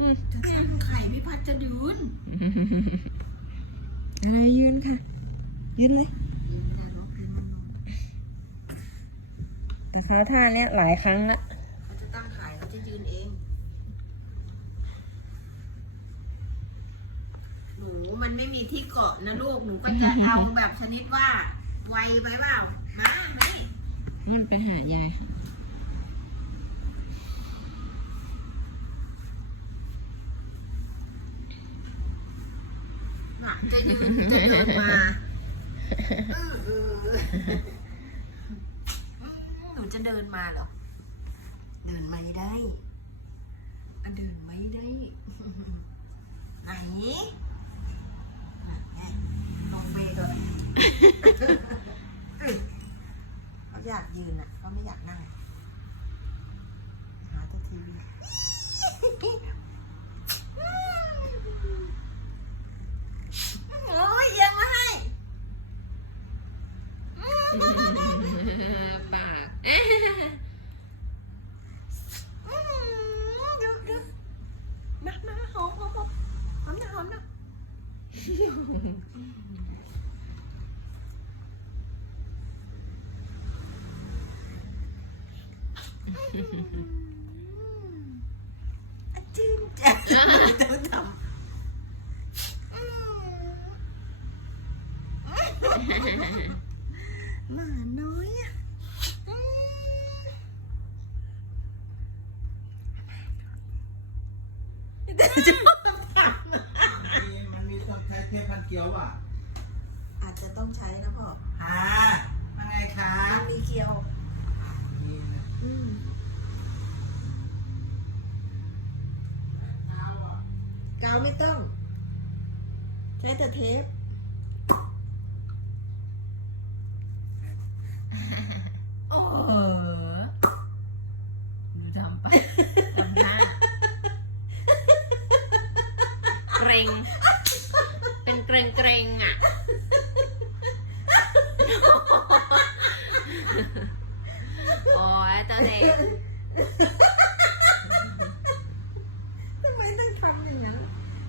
จะยืนอะไรยืนค่ะ ยืนเลยยืนไม่ได้หรอกยืนมันแต่เขาท่าเนี้ยหลายครั้งละเขาจะตั้งขายเขาจะยืนเอง หนูมันไม่มีที่เกาะนะลูกหนูก็จะเอาแบบชนิดว่า ไวไปเปล่ามาไหมมันไปหายาย จะยืนจะเดินมาเออเออหนูจะเดินมาเหรอ เดินไม่ได้อะเดินไม่ได้ ไหนนั่นไงลงเบรกก่อนเอ้ยเขาอยากยืนอะเขาไม่อยากนั่ง หาตัวทีวีโอ้ยยังมาให้ ปาก อืมดูดูมามาหอมหอมหอม หอมนะหอมนะอ เทปพันเกลียวอะอาจจะต้องใช้นะพ่อฮะว่าไงครัมับนมีเกลียวนี่นะอืมเอาอะกาวไม่ต้อง ใช้แต่เทปโอ้โหดูทำไปทำหน้าเกรง เป็นเกรงเกรงๆอะ โอ้ยตัวเด็กทำไมต้องทำอย่างนั้น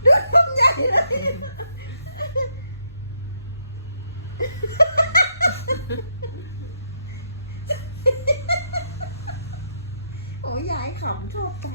ดูทำใหญ่เลยโอ้ยยายขำชอบจัง